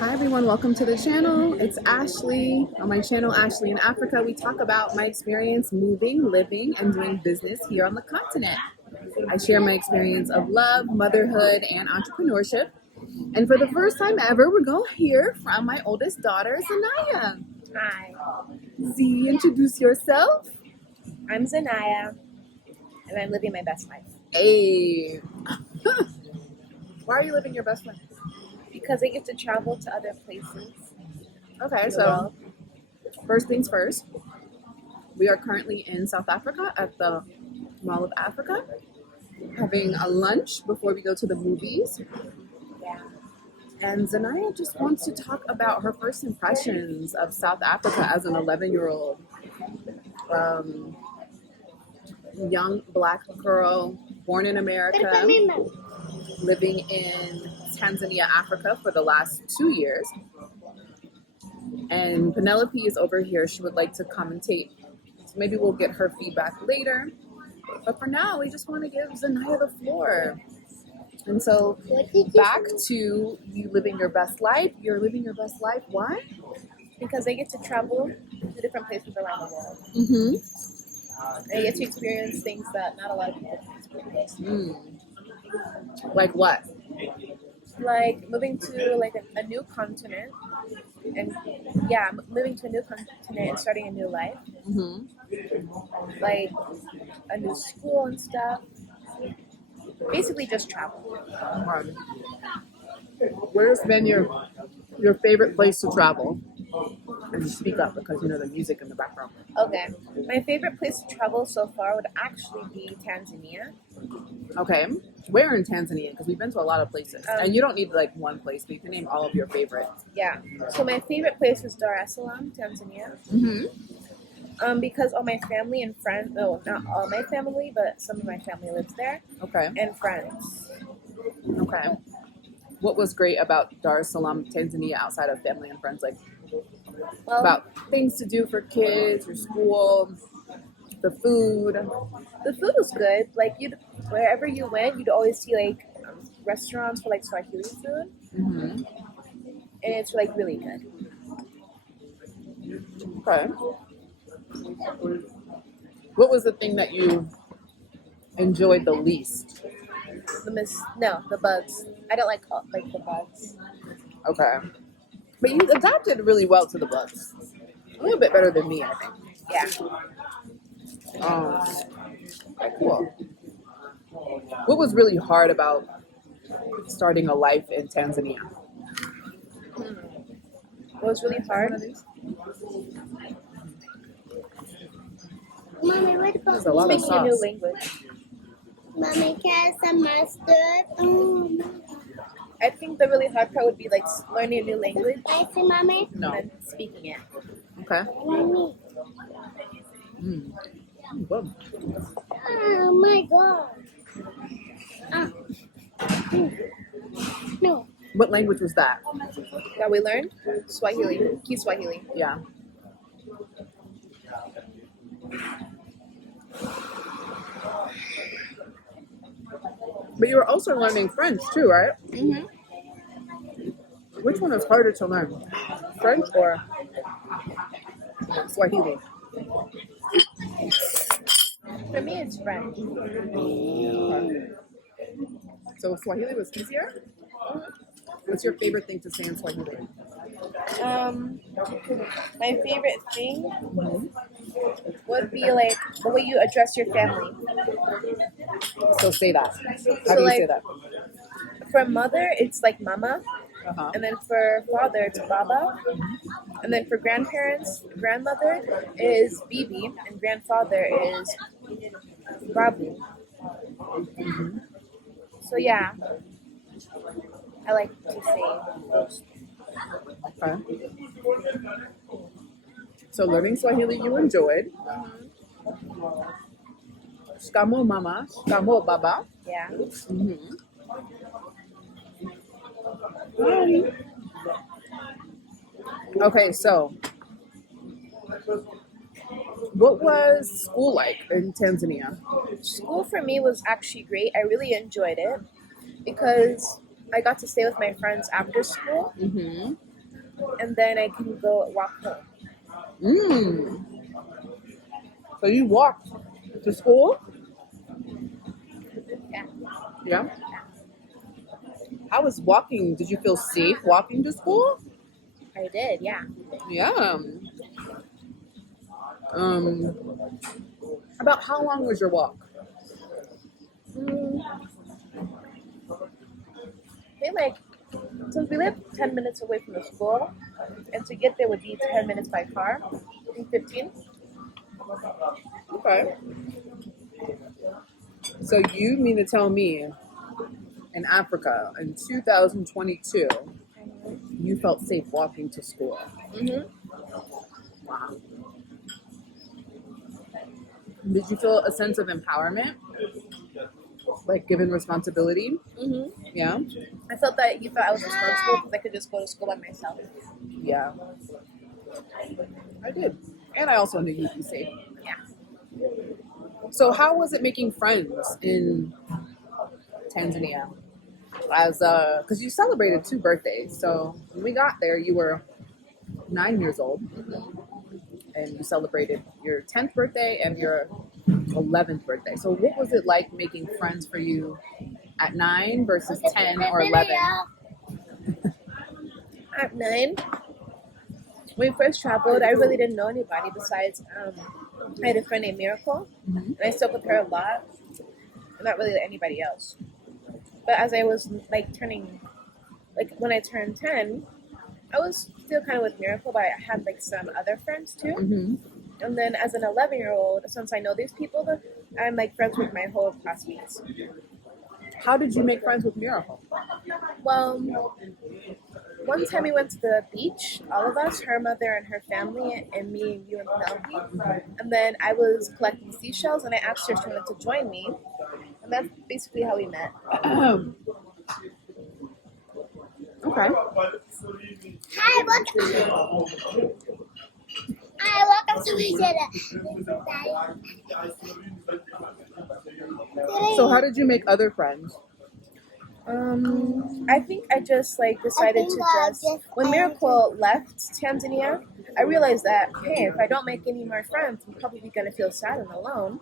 Hi everyone, welcome to the channel. It's Ashley. On my channel, Ashley in Africa, we talk about my experience moving, living, and doing business here on the continent. I share my experience of love, motherhood, and entrepreneurship. And for the first time ever, we're going to hear from my oldest daughter, Zanaya. Hi, Z, introduce yourself. I'm Zanaya, and I'm living my best life. Hey. Why are you living your best life? Because I get to travel to other places. Okay, so first things first. We are currently in South Africa at the Mall of Africa, having a lunch before we go to the movies. Yeah. And Zanaya just wants to talk about her first impressions of South Africa as an 11-year-old young black girl born in America, living in Tanzania, Africa for the last 2 years. And Penelope is over here. She would like to commentate. So maybe we'll get her feedback later. But for now, we just want to give Zanaya the floor. And so back to you living your best life. You're living your best life. Why? Because I get to travel to different places around the world. Mm-hmm. I get to experience things that not a lot of people can experience. Like what? Like moving to a new continent, and moving to a new continent and starting a new life. Mm-hmm. Like a new school and stuff. Basically, just travel. Where's been your favorite place to travel? And speak up because you know the music in the background. Okay, my favorite place to travel so far would actually be Tanzania. Okay, where in Tanzania? Because we've been to a lot of places, and you don't need like one place, but you can name all of your favorites. Yeah. So my favorite place is Dar es Salaam, Tanzania. Mm-hmm. Because all my family and friends, no, not all my family, but some of my family lives there. Okay. And friends. Okay. What was great about Dar es Salaam, Tanzania, outside of family and friends? Like, about things to do for kids or school, the food. The food was good. Like wherever you went, you'd always see like restaurants for like Swahili food, Mm-hmm. and it's like really good. Okay. What was the thing that you enjoyed the least? The bugs. I don't like the bugs. Okay. But you adapted really well to the bugs. A little bit better than me, I think. Yeah. Cool. What was really hard about starting a life in Tanzania? What was really hard? Mommy, what about There's a lot of Speaking a new sauce. language. Mommy, can I have some mustard? Oh, I think the really hard part would be like learning a new language spicy, Mommy? No. and then speaking it. Okay. Mommy. Good. Oh, my God. No. What language was that? That we learned Swahili, Kiswahili. Yeah. But you were also learning French too, right? Mm-hmm. Which one is harder to learn? French or Swahili? For me, it's French. So Swahili was easier? What's your favorite thing to say in Swahili? My favorite thing would be like the way you address your family. So say that. How So, do you like, say that? For mother, it's like mama, Uh-huh. and then for father, it's baba, and then for grandmother is bibi, and grandfather is babu. So yeah, I like to say those. Okay. So learning Swahili you enjoyed. Shikamo mama, shikamo baba. Yeah. Okay, so what was school like in Tanzania? School for me was actually great. I really enjoyed it because I got to stay with my friends after school, Mm-hmm. and then I can go walk home. Mm. So you walked to school? Yeah. Yeah. How was walking? Did you feel safe walking to school? I did, yeah. Yeah. Um, about how long was your walk? Mm, I think like, since we live 10 minutes away from the school, and to get there would be 10 minutes by car, I think 15. Okay. So you mean to tell me in Africa in 2022, you felt safe walking to school? Mm-hmm. Wow. Did you feel a sense of empowerment? Like given responsibility? Mm-hmm. Yeah? I felt that you thought I was responsible because I could just go to school by myself. Yeah. I did. And I also knew you'd be safe. Yeah. So how was it making friends in Tanzania? As because you celebrated 2 birthdays. So when we got there, you were 9 years old, and you celebrated your 10th birthday and your 11th birthday. So what was it like making friends for you at 9 versus 10 or 11? At 9, when we first traveled, I really didn't know anybody besides I had a friend named Miracle, and I spoke with her a lot, and not really anybody else. But as I was like turning, like when I turned 10, I was still kind of with Miracle, but I had like some other friends too. Mm-hmm. And then as an 11-year-old, since I know these people, I'm like friends with my whole classmates. How did you make friends with Miracle? Well, one time we went to the beach, all of us, her mother and her family, and me and you and Penelope. And then I was collecting seashells, and I asked her if she wanted to join me. And that's basically how we met. Okay. Hi, welcome to my channel. So how did you make other friends? I think I just like decided to just when Miracle left Tanzania, I realized that hey, if I don't make any more friends, I'm probably gonna feel sad and alone.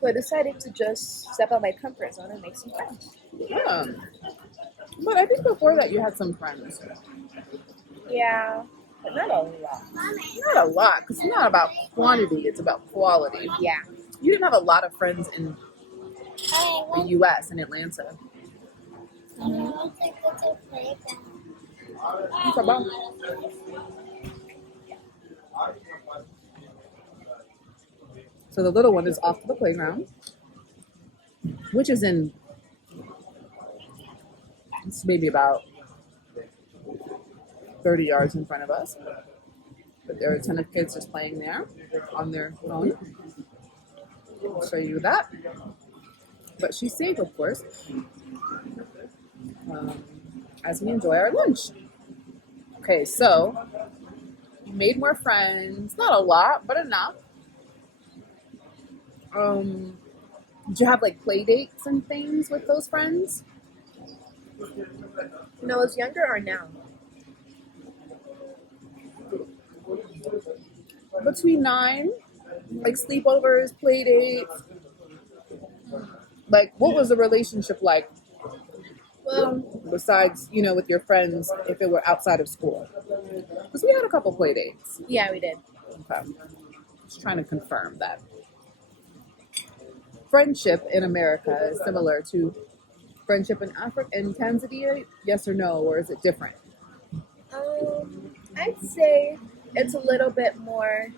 So I decided to just step out my comfort zone and make some friends. Yeah. But I think before that you had some friends. Yeah, but not a lot. Not a lot, because it's not about quantity, it's about quality. Yeah. You didn't have a lot of friends in the U.S. in Atlanta. So the little one is off to the playground, which is it's maybe about 30 yards in front of us. But there are a ton of kids just playing there on their phone. I'll show you that. But she's safe, of course, as we enjoy our lunch. Okay, so you made more friends. Not a lot, but enough. Did you have like play dates and things with those friends? When I was younger or now? Between 9, like sleepovers, play dates. Like, what was the relationship like? Well, Besides, with your friends, if it were outside of school, because we had a couple play dates. yeah, we did. Okay, just trying to confirm that. Friendship in America is similar to friendship in Africa and Tanzania. Yes or no, or is it different? I'd say it's a little bit more,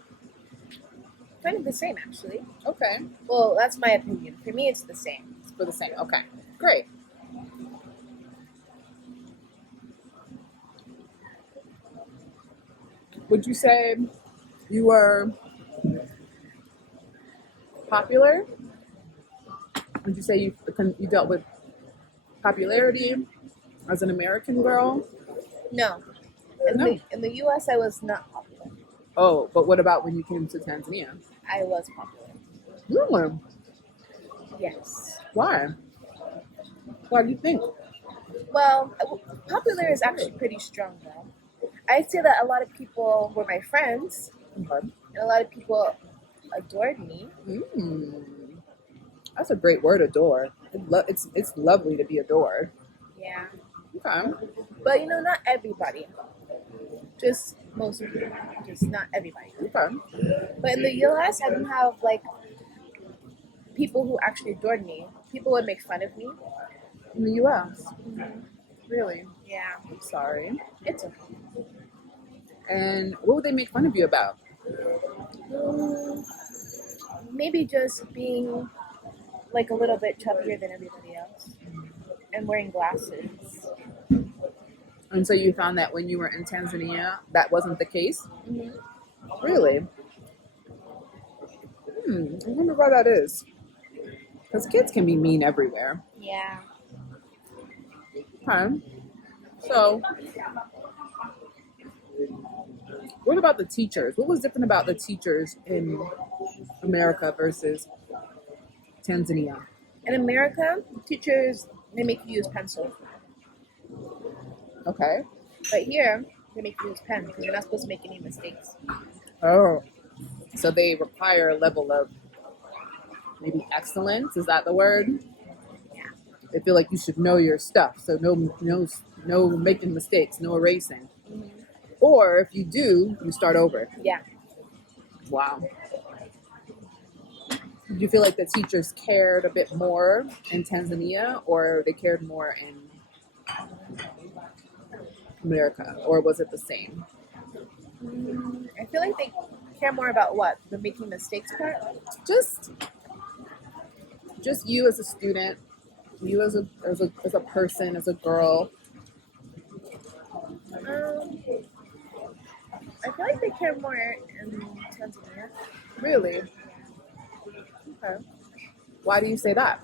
kind of the same actually. Okay, Well, that's my opinion. For me, it's the same. it's for the same. Okay, great. Would you say you were popular? Would you say you dealt with popularity as an American girl? No. No. In the U.S., I was not popular. Oh, but what about when you came to Tanzania? I was popular. Really? Yes. Why? Why do you think? Well, popular is actually pretty strong though. I'd say that a lot of people were my friends, Okay. and a lot of people adored me. Mm. That's a great word, adore. It's lovely to be adored. Yeah. Okay. But not everybody. Just most people. Just not everybody. Okay. But in the US, I didn't have like people who actually adored me. People would make fun of me. In the U.S. Really? Yeah. I'm sorry. It's okay. And what would they make fun of you about? Mm, maybe just being like a little bit chubbier than everybody else and wearing glasses. And so you found that when you were in Tanzania, that wasn't the case? Hmm. Really? I wonder why that is. Because kids can be mean everywhere. Yeah. Okay. So, what about the teachers? What was different about the teachers in America versus Tanzania? In America, teachers they make you use pencil, Okay. but here they make you use pen because you're not supposed to make any mistakes. Oh. So they require a level of maybe excellence. Is that the word? Yeah. They feel like you should know your stuff. So no making mistakes, no erasing. Hmm. Or if you do, you start over. Yeah. Wow. Do you feel like the teachers cared a bit more in Tanzania or they cared more in America? Or was it the same? I feel like they care more about what the making mistakes part. Just you as a student, you as a person, as a girl. I feel like they care more in Tanzania. Really? Okay. Why do you say that?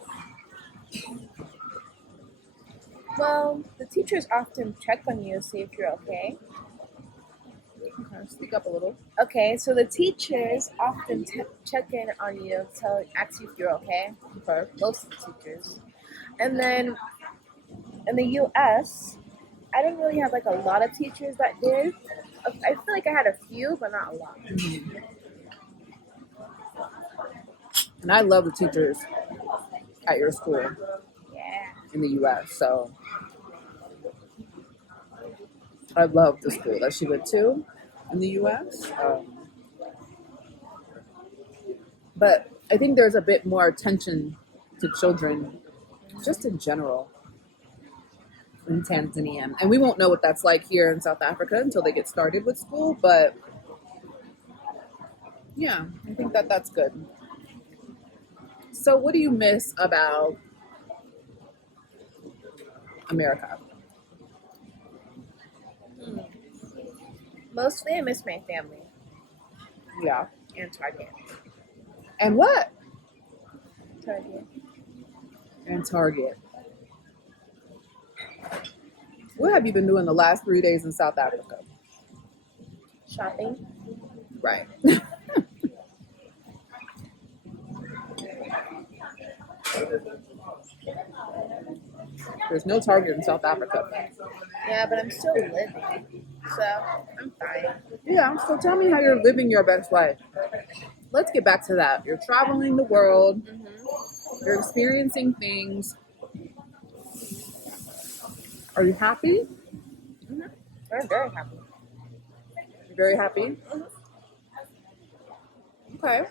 Well, the teachers often check on you, see if you're okay. Okay, speak up a little. Okay, so the teachers often check in on you, ask you if you're okay. Okay. Most of the teachers. And then in the U.S., I didn't really have like a lot of teachers that did. I feel like I had a few, but not a lot. And I love the teachers at your school Yeah. in the U.S. So I love the school that she went to in the U.S. But I think there's a bit more attention to children just in general in Tanzania. And we won't know what that's like here in South Africa until they get started with school. But yeah, I think that that's good. So what do you miss about America? Mostly, I miss my family Yeah. and Target. And what? Target. And Target. What have you been doing the last 3 days in South Africa? Shopping. Right. There's no Target in South Africa. Yeah, but I'm still living, so I'm fine. Yeah, so tell me how you're living your best life. Let's get back to that. You're traveling the world. You're experiencing things. Are you happy? I'm very happy. You're very happy? Okay.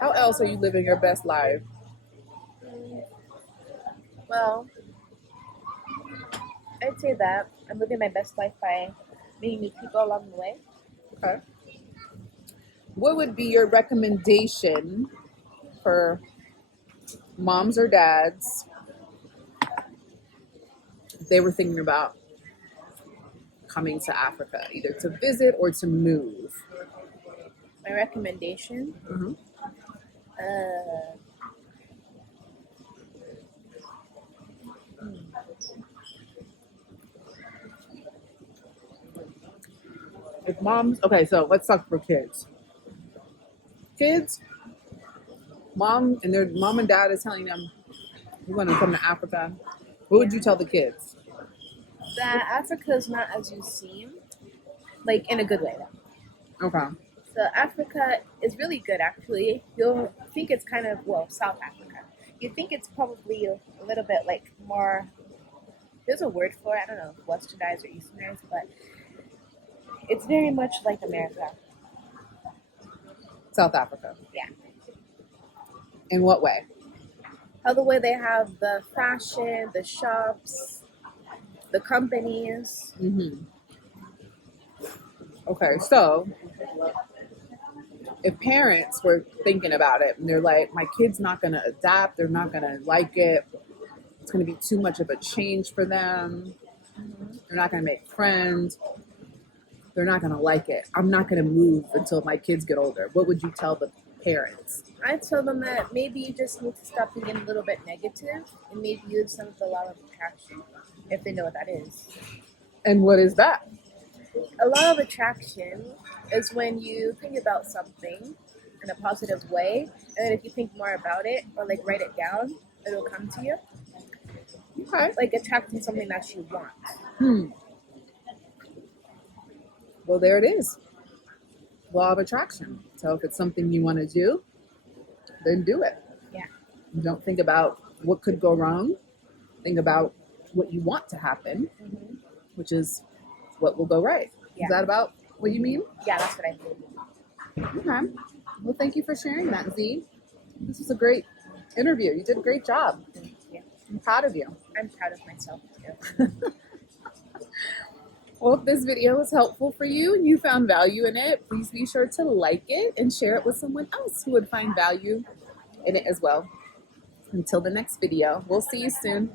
How else are you living your best life? Well, I'd say that I'm living my best life by meeting new people along the way. Okay. What would be your recommendation for moms or dads if they were thinking about coming to Africa, either to visit or to move? My recommendation. Mm-hmm. If moms, okay, so let's talk for kids. Kids, mom and dad is telling them, "You want to come to Africa? What would you tell the kids? That Africa is not as you seem, like in a good way. Okay. So Africa is really good, actually. You'll think it's kind of, well, South Africa. You think it's probably a little bit like more, there's a word for it, I don't know, westernized or easternized, but it's very much like America. South Africa. Yeah. In what way? How the way they have the fashion, the shops, the companies. Mm-hmm. Okay, so if parents were thinking about it and they're like, my kid's not going to adapt, they're not going to like it, it's going to be too much of a change for them, they're not going to make friends, they're not going to like it, I'm not going to move until my kids get older, what would you tell the parents? I tell them that maybe you just need to stop thinking a little bit negative and maybe use some of the law of attraction, if they know what that is. And what is that? A law of attraction is when you think about something in a positive way, and then if you think more about it or like write it down, it'll come to you. Okay. Like attracting something that you want. Well, there it is. Law of attraction. So if it's something you want to do, then do it. Yeah. Don't think about what could go wrong. Think about what you want to happen, which is what will go right. Yeah. Is that about what you mean? Yeah, that's what I mean. Okay. Well, thank you for sharing that, Z. This was a great interview. You did a great job. Thank you. I'm proud of you. I'm proud of myself too. Well, if this video was helpful for you and you found value in it, please be sure to like it and share it with someone else who would find value in it as well. Until the next video, we'll see you soon.